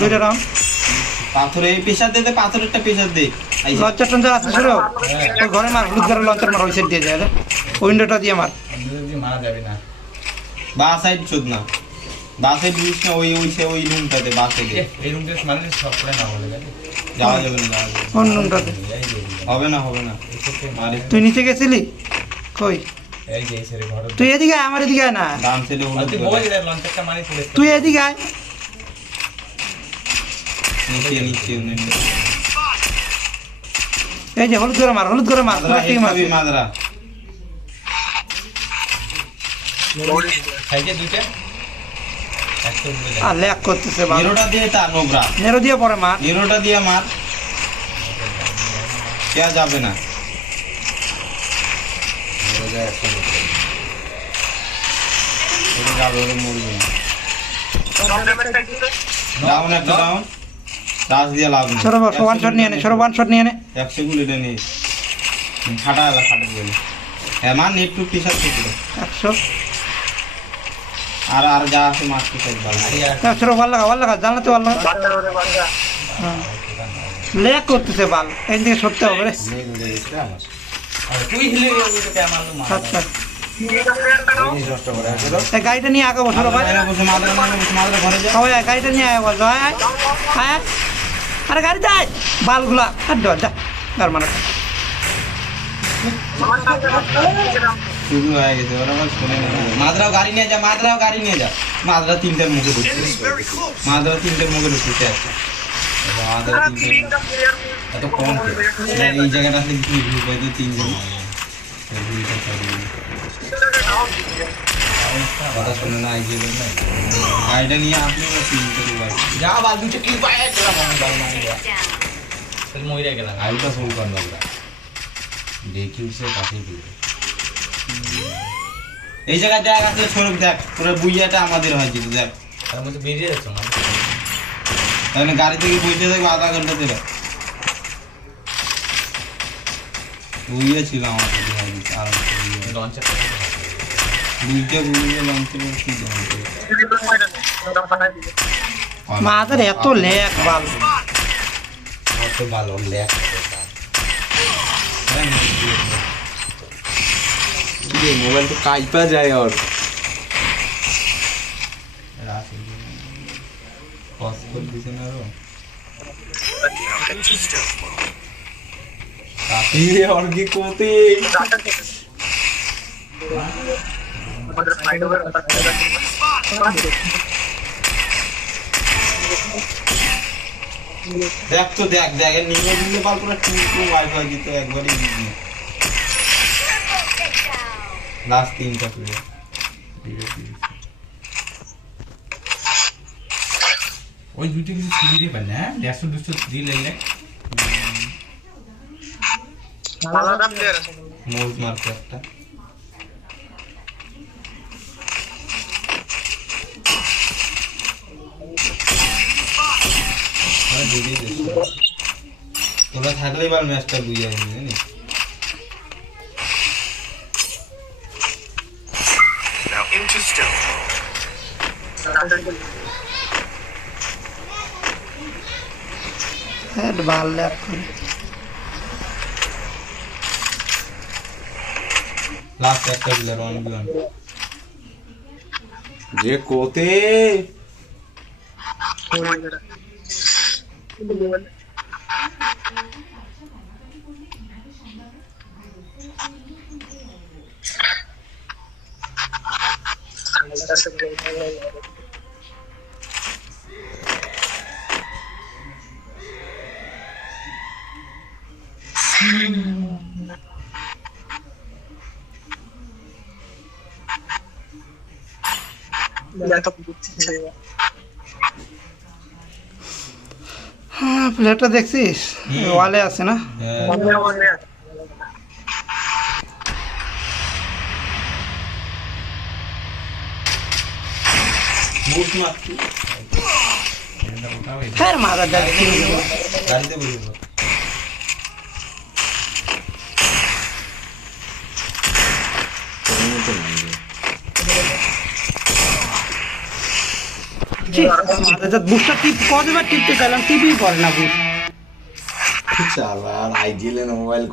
দুইটা রাউন্ড পাথরে প্রেসার দে, পাথরেরটা প্রেসার দে। লঞ্চার টঞ্চার আছে শুরু ওই ঘরে মার, হলুদ ঘরে লঞ্চার মার, ওই সাইড দিয়ে যায় উইন্ডোটা দিয়ে মার। মারা যাবে না, বা সাইড চোদ না, বা সাইড বুঝিস না, ওই রুমটাতে বা সাইডে এই রুমটা মানে সব করে না বলে গেছে যাওয়া যাবে না, যাওয়া যাবে না। কোন রুমটাতে? হবে না, হবে না। আরে তুই নিচে গেছিলি কই? এই যে এসে ঘর তুই এদিকে আয়, আমার এদিকে আয় না, ডান সাইডে হলুদ তুই ঘর। বল দে লঞ্চটা মারি চলে তুই এদিকে আয়। নিচে এই যে হলুদ ঘরে মার, হলুদ ঘরে মার, মাদরা টিম আছে। মাদরা সাইডে দুইটা একশো বলে আর ল্যাক করতেছে ভালো। নেরোটা দিয়ে তা নোবরা, নেরো দিয়ে পরে মার। নেরোটা দিয়ে মার, কে যাবে না। ওটা যাবে, ওটা মরবে না। ডাউন একটা ডাউন, দাস দিয়ে লাভ নেই। সরো ওয়ান শট নিয়ে নে, সরো ওয়ান শট নিয়ে নে। 100 গুলো এটা নিয়ে ফাটা গেল, ফাটা গেল। হ্যাঁ মান একটু পিছার থেকে 100 আর যা আছে মারতে চাই ভালো। সরো ওয়াল লাগা জানলাতে ওয়াল লাগা। ল্যাক করতেছে বাল, এই দিকে সরতে হবে রে। তুই হিলে ওইটা মারলো মার আচ্ছা এই গাড়িটা নিয়ে আগে বসো ভাই, মাদরা ঘরে যা। সবাই আয়, গাড়িটা নিয়ে আয় বল। আয় আয়, আরে গাড়ি যায় বালগুলা আর ডর যা গার মারা। শুরু হয়ে গেছে, ওরা বল শুনে না। মাদরাও গাড়ি নিয়ে যা, মাদরাও গাড়ি নিয়ে যা। মাদরা তিনটার মুখে ঢুকছে, মাদরা তিনটার মুখে ঢুকছে একটা। মাদরা তিনটার এত কম এই জায়গাটাতে কি ঢুকবে তিনজন। কথা শুনে না, এই যে গাড়িটা নিয়ে আপনি যা বাল দুটো কি পায় তোরা মনে বাল মারি যা তাহলে মইরা গেলাম গাড়িটা ফুল কর না, দেখি উঠছে পাশেই দিবে। এই জায়গায় দেখ আছে সরব, দেখ পুরো বুইয়াটা আমাদের হয় যদি দেখ। তার মধ্যে বেরিয়ে যাচ্ছে না তাহলে গাড়ি থেকে বইতে থাকবে আধা ঘন্টা ধরে। বুইয়া ছিল আমাদের আর লঞ্চের বুইটা বুইয়া লঞ্চে কি জানতে মাদের এত ল্যাক বাল। কত ভালো ল্যাক মোবাইল তো কাইপা যায় আর পাসপোর্ট দিছে না আরো ইয়ে আর কি কোতে দেখ তো দেখ দেখ নিয়ে দিলে পাল পুরো টু ওয়াইফাই দিত একবারই লাস্ট তিনটা প্লেয়ার ওই দুটো কিছু ছুরি দিয়ে পারে না 150 200 দিলে মোজ মারতে একটা তোরা থাকলে এবার ম্যাচটা বুঝে আসবি জানি। হেড বাল ল্যাক করে। লাস্ট একটা প্লেয়ার 1v1 যে কোতে হ্যাঁ প্লেটটা দেখছিস ওয়ালে আছে না? বুট মারছি হ্যাঁ মারা যাবে। গাড়িতে বসে বুস্টার টিপ কতবার টিপতে চাইলাম টিপই করে না বুস্ট চালা আইডিএল মোবাইল